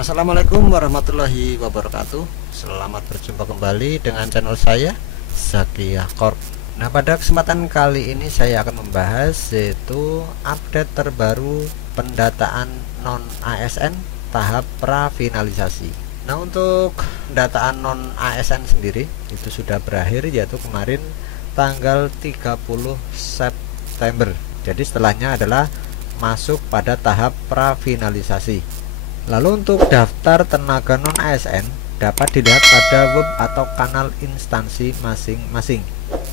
Assalamualaikum warahmatullahi wabarakatuh. Selamat berjumpa kembali dengan channel saya, Zakiyah Corp. Nah, pada kesempatan kali ini saya akan membahas yaitu update terbaru pendataan non ASN tahap prafinalisasi. Nah, untuk pendataan non ASN sendiri itu sudah berakhir, yaitu kemarin tanggal 30 September. Jadi setelahnya adalah masuk pada tahap prafinalisasi. Lalu untuk daftar tenaga non ASN dapat dilihat pada web atau kanal instansi masing-masing.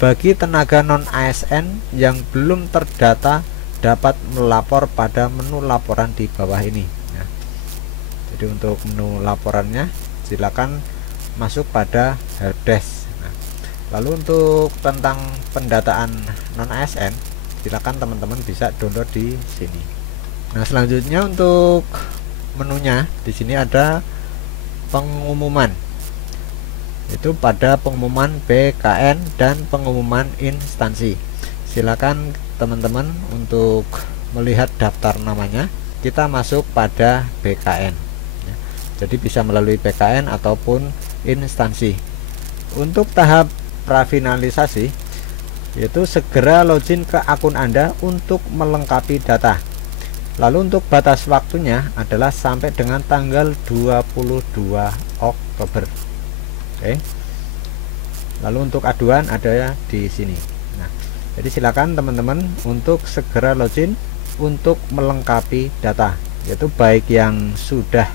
Bagi tenaga non ASN yang belum terdata dapat melapor pada menu laporan di bawah ini. Nah, jadi untuk menu laporannya silakan masuk pada helpdesk. Nah, lalu untuk tentang pendataan non ASN silakan teman-teman bisa download di sini. Nah, selanjutnya untuk menunya di sini ada pengumuman, itu pada pengumuman BKN dan pengumuman instansi. Silakan teman-teman untuk melihat daftar namanya, kita masuk pada BKN ya. Jadi bisa melalui BKN ataupun instansi. Untuk tahap prafinalisasi yaitu segera login ke akun Anda untuk melengkapi data. Lalu untuk batas waktunya adalah sampai dengan tanggal 22 Oktober. Oke. Lalu untuk aduan ada di sini. Nah, jadi silakan teman-teman untuk segera login untuk melengkapi data, yaitu baik yang sudah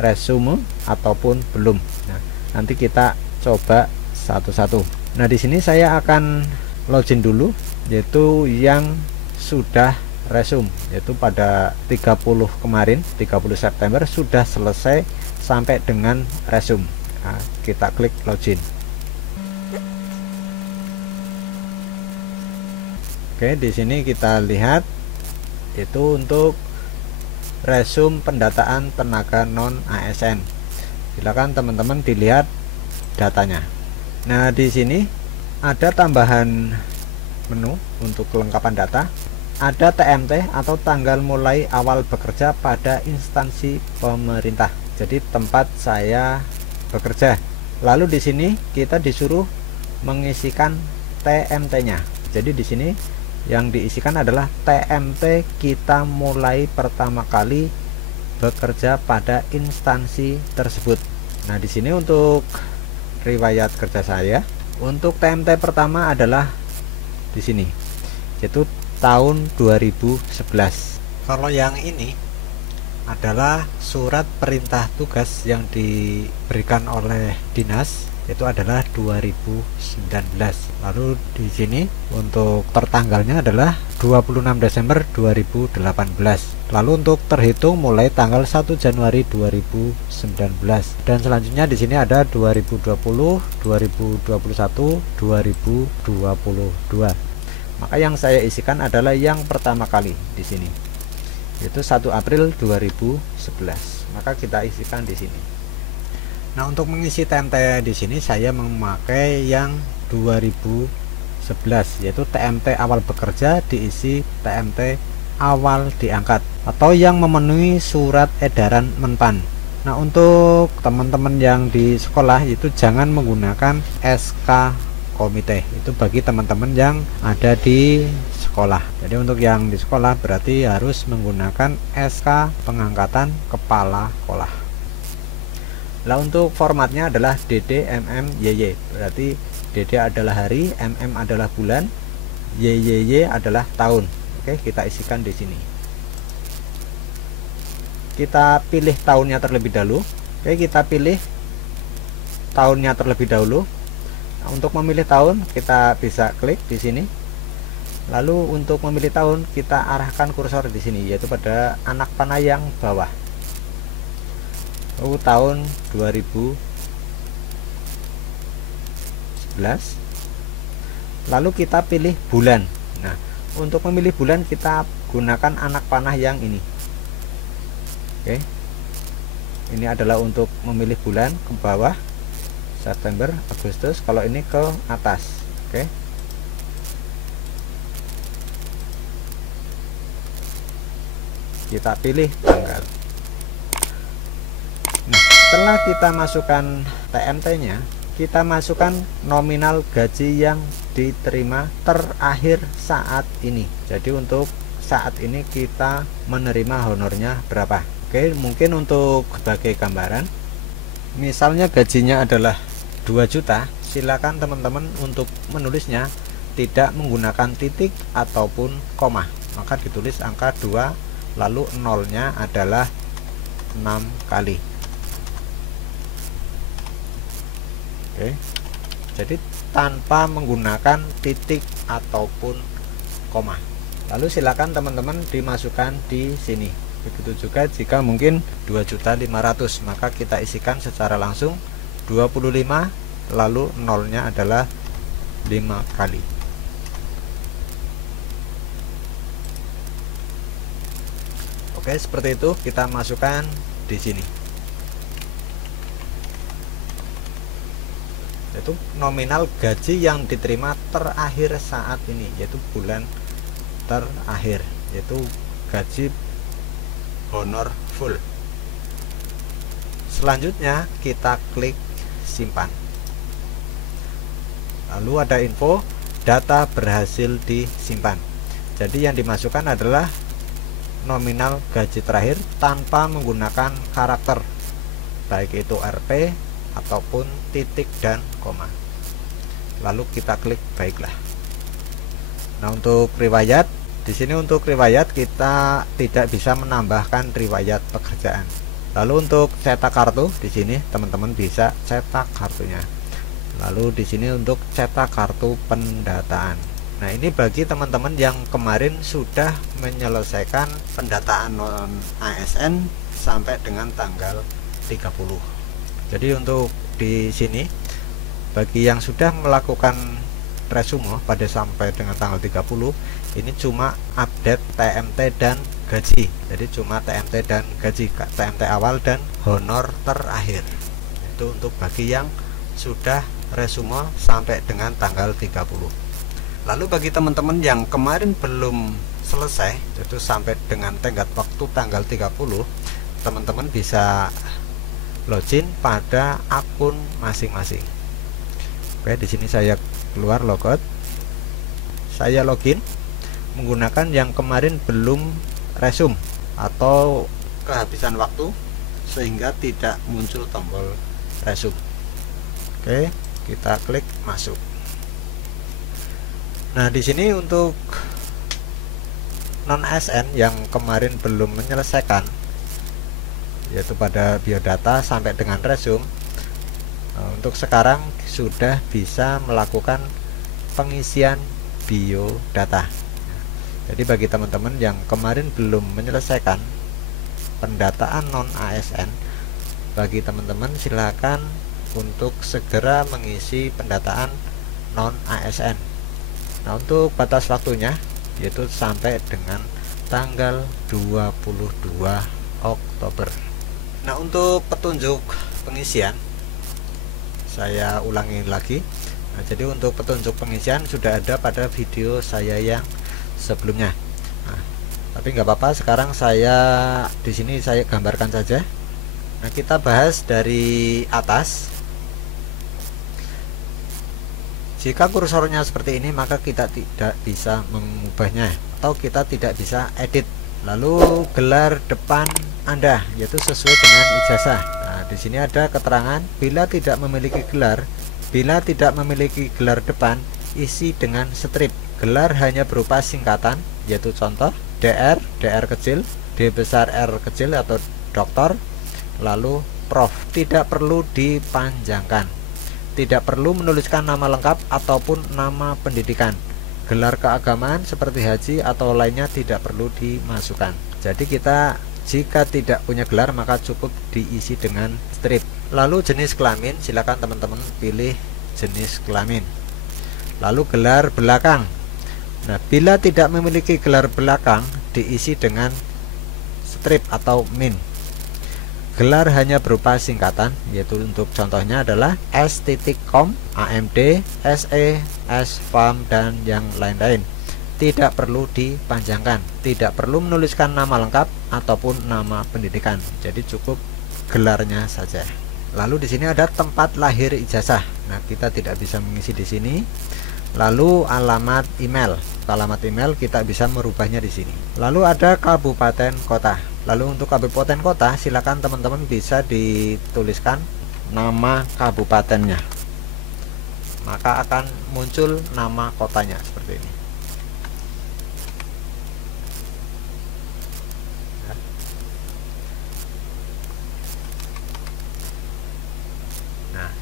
resume ataupun belum. Nah, nanti kita coba satu-satu. Nah, di sini saya akan login dulu, yaitu yang sudah resume, yaitu pada 30 kemarin 30 September sudah selesai sampai dengan resume. Nah, kita klik login. Oke, di sini kita lihat itu untuk resume pendataan tenaga non ASN. Silakan teman-teman dilihat datanya. Nah, di sini ada tambahan menu untuk kelengkapan data. Ada TMT atau tanggal mulai awal bekerja pada instansi pemerintah. Jadi tempat saya bekerja. Lalu di sini kita disuruh mengisikan TMT-nya. Jadi di sini yang diisikan adalah TMT kita mulai pertama kali bekerja pada instansi tersebut. Nah, di sini untuk riwayat kerja saya, untuk TMT pertama adalah di sini, yaitu tahun 2011. Kalau yang ini adalah surat perintah tugas yang diberikan oleh dinas, itu adalah 2019. Lalu di sini untuk tertanggalnya adalah 26 Desember 2018. Lalu untuk terhitung mulai tanggal 1 Januari 2019. Dan selanjutnya di sini ada 2020, 2021, 2022. Maka yang saya isikan adalah yang pertama kali di sini, yaitu 1 April 2011. Maka kita isikan di sini. Nah, untuk mengisi TMT di sini saya memakai yang 2011, yaitu TMT awal bekerja diisi TMT awal diangkat atau yang memenuhi surat edaran Menpan. Nah, untuk teman-teman yang di sekolah itu jangan menggunakan SK komite, itu bagi teman-teman yang ada di sekolah. Jadi untuk yang di sekolah berarti harus menggunakan SK pengangkatan kepala sekolah. Lah, untuk formatnya adalah DD, MM, YY. Berarti DD adalah hari, MM adalah bulan, YYY adalah tahun. Oke, kita isikan di sini. Kita pilih tahunnya terlebih dahulu. Oke, kita pilih tahunnya terlebih dahulu. Untuk memilih tahun kita bisa klik di sini. Lalu untuk memilih tahun kita arahkan kursor di sini, yaitu pada anak panah yang bawah. Tahun 2011. Lalu kita pilih bulan. Nah, untuk memilih bulan kita gunakan anak panah yang ini. Oke. Ini adalah untuk memilih bulan ke bawah. September, Agustus, kalau ini ke atas. Oke. Kita pilih tanggal. Setelah kita masukkan TMT nya, kita masukkan nominal gaji yang diterima terakhir saat ini. Jadi untuk saat ini kita menerima honornya berapa. Oke, mungkin untuk sebagai gambaran, misalnya gajinya adalah 2 juta, silakan teman-teman untuk menulisnya tidak menggunakan titik ataupun koma, maka ditulis angka 2 lalu nolnya adalah 6 kali. Oke, jadi tanpa menggunakan titik ataupun koma. Lalu silakan teman-teman dimasukkan di sini. Begitu juga jika mungkin 2.500.000, maka kita isikan secara langsung 25 lalu nolnya adalah 5 kali. Oke, seperti itu kita masukkan di sini. Yaitu nominal gaji yang diterima terakhir saat ini, yaitu bulan terakhir, yaitu gaji honor full. Selanjutnya kita klik simpan. Lalu ada info data berhasil disimpan. Jadi yang dimasukkan adalah nominal gaji terakhir tanpa menggunakan karakter, baik itu RP ataupun titik dan koma. Lalu kita klik baiklah. Nah, untuk riwayat, di sini untuk riwayat kita tidak bisa menambahkan riwayat pekerjaan. Lalu untuk cetak kartu, di sini teman-teman bisa cetak kartunya. Lalu di sini untuk cetak kartu pendataan. Nah, ini bagi teman-teman yang kemarin sudah menyelesaikan pendataan non ASN sampai dengan tanggal 30. Jadi untuk di sini bagi yang sudah melakukan resume pada sampai dengan tanggal 30, ini cuma update TMT dan gaji. Jadi cuma TMT dan gaji, TMT awal dan honor terakhir. Itu untuk bagi yang sudah resume sampai dengan tanggal 30. Lalu bagi teman-teman yang kemarin belum selesai, yaitu sampai dengan tenggat waktu tanggal 30, teman-teman bisa login pada akun masing-masing. Oke, di sini saya keluar logout. Saya login menggunakan yang kemarin belum resume atau kehabisan waktu sehingga tidak muncul tombol resume. Oke, kita klik masuk. Nah, di sini untuk non ASN yang kemarin belum menyelesaikan, yaitu pada biodata sampai dengan resume, untuk sekarang sudah bisa melakukan pengisian biodata. Jadi bagi teman-teman yang kemarin belum menyelesaikan pendataan non ASN, bagi teman-teman silakan untuk segera mengisi pendataan non ASN. Nah, untuk batas waktunya yaitu sampai dengan tanggal 22 Oktober. Nah, untuk petunjuk pengisian saya ulangi lagi. Nah, jadi untuk petunjuk pengisian sudah ada pada video saya yang sebelumnya. Nah, tapi nggak apa-apa, sekarang saya di sini saya gambarkan saja. Nah, kita bahas dari atas. Jika kursornya seperti ini, maka kita tidak bisa mengubahnya atau kita tidak bisa edit. Lalu gelar depan Anda yaitu sesuai dengan ijazah. Nah, di sini ada keterangan bila tidak memiliki gelar depan, isi dengan strip. Gelar hanya berupa singkatan, yaitu contoh DR kecil, D besar R kecil atau doktor, lalu prof. Tidak perlu dipanjangkan. Tidak perlu menuliskan nama lengkap ataupun nama pendidikan. Gelar keagamaan seperti haji atau lainnya tidak perlu dimasukkan. Jadi kita jika tidak punya gelar maka cukup diisi dengan strip. Lalu jenis kelamin, silakan teman-teman pilih jenis kelamin. Lalu gelar belakang. Nah, bila tidak memiliki gelar belakang, diisi dengan strip atau min. Gelar hanya berupa singkatan, yaitu untuk contohnya adalah S.com, AMD, SE, SFAM, dan yang lain-lain. Tidak perlu dipanjangkan, tidak perlu menuliskan nama lengkap ataupun nama pendidikan. Jadi cukup gelarnya saja. Lalu di sini ada tempat lahir ijazah. Nah, kita tidak bisa mengisi di sini. Lalu alamat email. Alamat email kita bisa merubahnya di sini. Lalu ada kabupaten kota. Lalu untuk kabupaten kota, silakan teman-teman bisa dituliskan nama kabupatennya. Maka akan muncul nama kotanya seperti ini. Nah,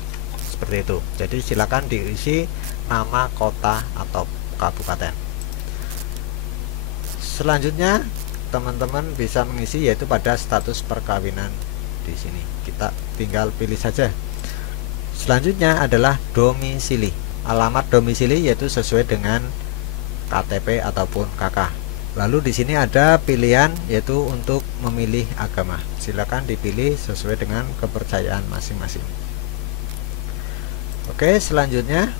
seperti itu. Jadi silakan diisi nama kota atau kabupaten. Selanjutnya teman-teman bisa mengisi yaitu pada status perkawinan. Di sini kita tinggal pilih saja. Selanjutnya adalah domisili. Alamat domisili yaitu sesuai dengan KTP ataupun KK. Lalu di sini ada pilihan yaitu untuk memilih agama. Silakan dipilih sesuai dengan kepercayaan masing-masing. Oke, selanjutnya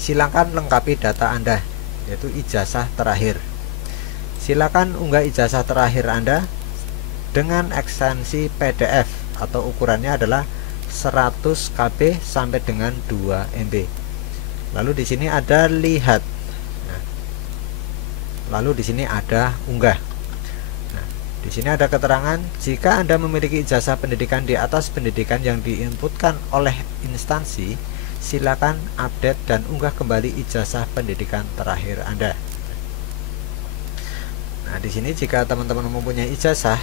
silakan lengkapi data Anda yaitu ijazah terakhir. Silakan unggah ijazah terakhir Anda dengan ekstensi PDF atau ukurannya adalah 100 KB sampai dengan 2 MB. Lalu di sini ada lihat. Nah, lalu di sini ada unggah. Nah, di sini ada keterangan jika Anda memiliki ijazah pendidikan di atas pendidikan yang diinputkan oleh instansi, silakan update dan unggah kembali ijazah pendidikan terakhir Anda. Nah, di sini jika teman-teman mempunyai ijazah,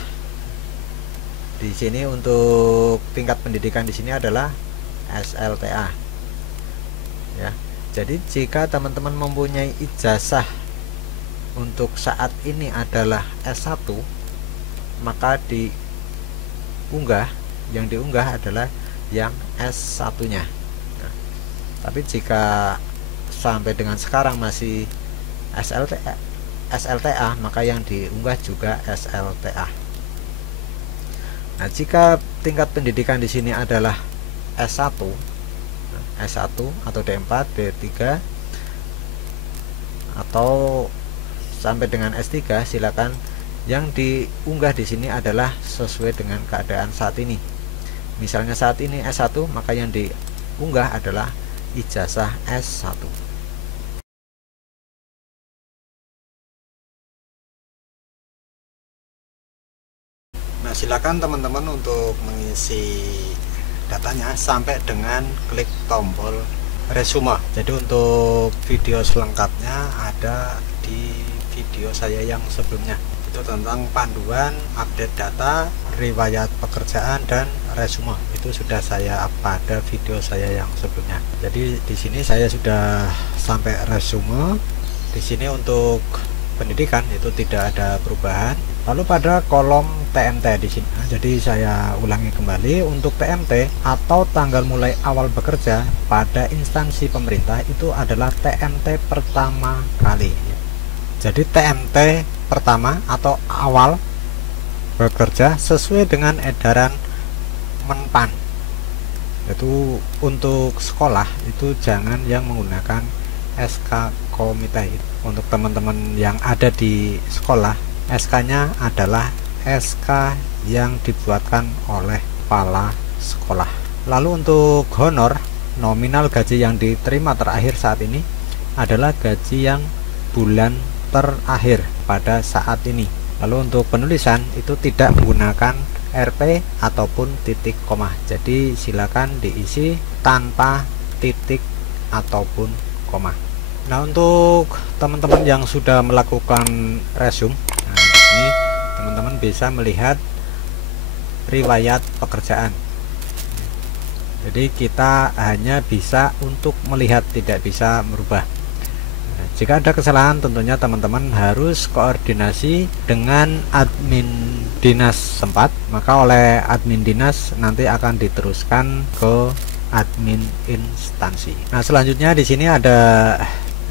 di sini untuk tingkat pendidikan di sini adalah SLTA. Ya. Jadi jika teman-teman mempunyai ijazah untuk saat ini adalah S1, maka yang diunggah adalah yang S1-nya. Nah, tapi jika sampai dengan sekarang masih SLTA, maka yang diunggah juga SLTA. Nah, jika tingkat pendidikan di sini adalah S1 atau D4, D3 atau sampai dengan S3, silakan yang diunggah di sini adalah sesuai dengan keadaan saat ini. Misalnya saat ini S1, maka yang diunggah adalah ijazah S1. Nah, silakan teman-teman untuk mengisi datanya sampai dengan klik tombol resume. Jadi untuk video selengkapnya ada di video saya yang sebelumnya. Itu tentang panduan, update data, riwayat pekerjaan dan resume. Itu sudah saya up pada video saya yang sebelumnya. Jadi di sini saya sudah sampai resume. Di sini untuk pendidikan itu tidak ada perubahan. Lalu pada kolom TMT di sini. Nah, jadi saya ulangi kembali untuk TMT atau tanggal mulai awal bekerja pada instansi pemerintah itu adalah TMT pertama kali. Jadi TMT pertama atau awal bekerja sesuai dengan edaran Menpan. Itu untuk sekolah itu jangan yang menggunakan SK komite. Untuk teman-teman yang ada di sekolah, SK-nya adalah SK yang dibuatkan oleh kepala sekolah. Lalu untuk honor, nominal gaji yang diterima terakhir saat ini adalah gaji yang bulan terakhir pada saat ini. Lalu untuk penulisan itu tidak menggunakan RP ataupun titik koma. Jadi silakan diisi tanpa titik ataupun koma. Nah, untuk teman-teman yang sudah melakukan resume, nah ini teman-teman bisa melihat riwayat pekerjaan. Jadi kita hanya bisa untuk melihat, tidak bisa merubah. Nah, jika ada kesalahan tentunya teman-teman harus koordinasi dengan admin dinas sempat, maka oleh admin dinas nanti akan diteruskan ke admin instansi. Nah, selanjutnya di sini ada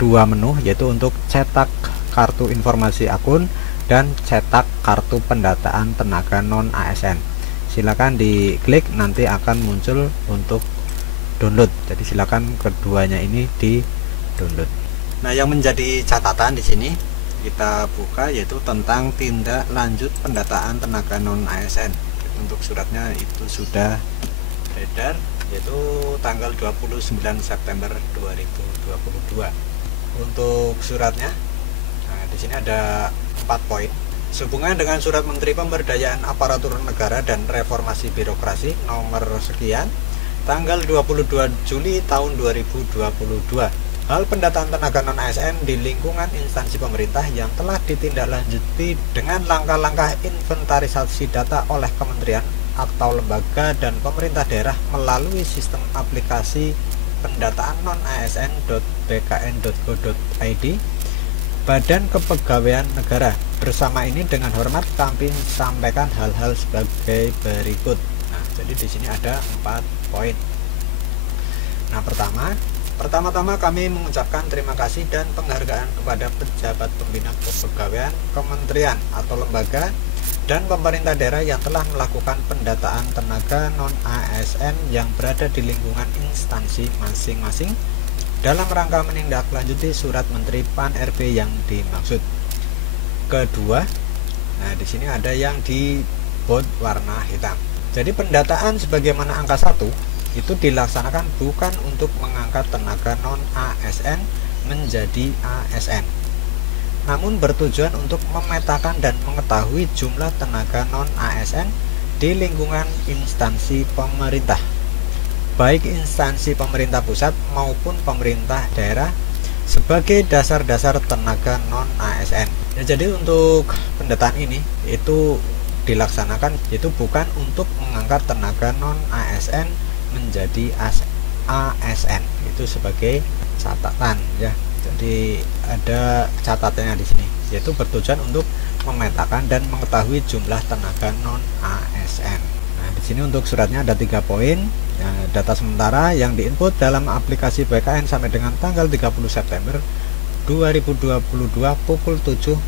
dua menu, yaitu untuk cetak kartu informasi akun dan cetak kartu pendataan tenaga non ASN. Silakan diklik, nanti akan muncul untuk download. Jadi silakan keduanya ini di download. Nah, yang menjadi catatan di sini kita buka yaitu tentang tindak lanjut pendataan tenaga non ASN. untuk suratnya itu sudah beredar, yaitu tanggal 29 September 2022. Untuk suratnya, nah, di sini ada 4 poin. Sehubungan dengan Surat Menteri Pemberdayaan Aparatur Negara dan Reformasi Birokrasi nomor sekian, tanggal 22 Juli tahun 2022. Hal pendataan tenaga non-ASN di lingkungan instansi pemerintah yang telah ditindaklanjuti dengan langkah-langkah inventarisasi data oleh kementerian atau lembaga dan pemerintah daerah melalui sistem aplikasi pendataan non-asn.bkn.go.id Badan Kepegawaian Negara. Bersama ini dengan hormat kami sampaikan hal-hal sebagai berikut. Nah, jadi di sini ada 4 poin. Nah, pertama-tama kami mengucapkan terima kasih dan penghargaan kepada pejabat pembina kepegawaian, kementerian atau lembaga dan pemerintah daerah yang telah melakukan pendataan tenaga non-ASN yang berada di lingkungan instansi masing-masing dalam rangka menindaklanjuti Surat Menteri Pan-RB yang dimaksud. Kedua, nah di sini ada yang di bold warna hitam. Jadi pendataan sebagaimana angka 1 itu dilaksanakan bukan untuk mengangkat tenaga non-ASN menjadi ASN, namun bertujuan untuk memetakan dan mengetahui jumlah tenaga non-ASN di lingkungan instansi pemerintah, baik instansi pemerintah pusat maupun pemerintah daerah, sebagai dasar-dasar tenaga non-ASN. Ya, jadi untuk pendataan ini itu dilaksanakan itu bukan untuk mengangkat tenaga non-ASN menjadi ASN, itu sebagai catatan ya. Jadi ada catatannya di sini, yaitu bertujuan untuk memetakan dan mengetahui jumlah tenaga non-ASN. Nah, di sini untuk suratnya ada 3 poin. Ya, data sementara yang diinput dalam aplikasi BKN sampai dengan tanggal 30 September 2022 pukul 7.10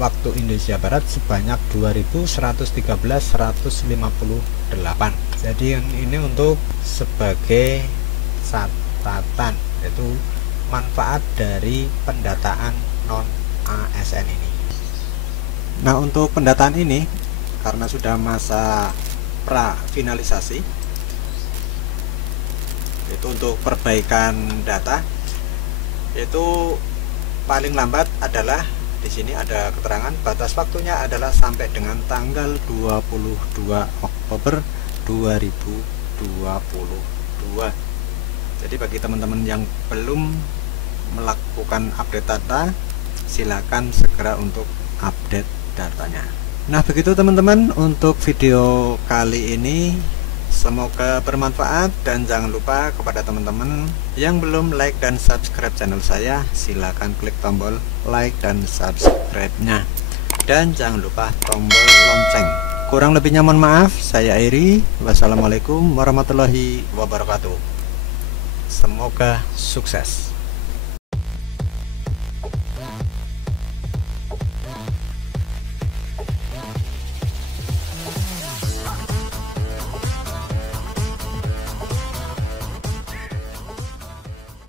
waktu Indonesia Barat sebanyak 2113.158. Jadi ini untuk sebagai catatan, yaitu manfaat dari pendataan non-ASN ini. Nah, untuk pendataan ini karena sudah masa pra finalisasi, itu untuk perbaikan data, itu paling lambat adalah di sini ada keterangan batas waktunya adalah sampai dengan tanggal 22 Oktober 2022. Jadi bagi teman-teman yang belum melakukan update data, silakan segera untuk update datanya. Nah, begitu teman-teman untuk video kali ini. Semoga bermanfaat dan jangan lupa kepada teman-teman yang belum like dan subscribe channel saya, silakan klik tombol like dan subscribe-nya. Dan jangan lupa tombol lonceng. Kurang lebihnya mohon maaf, saya Eri. Wassalamualaikum warahmatullahi wabarakatuh. Semoga sukses.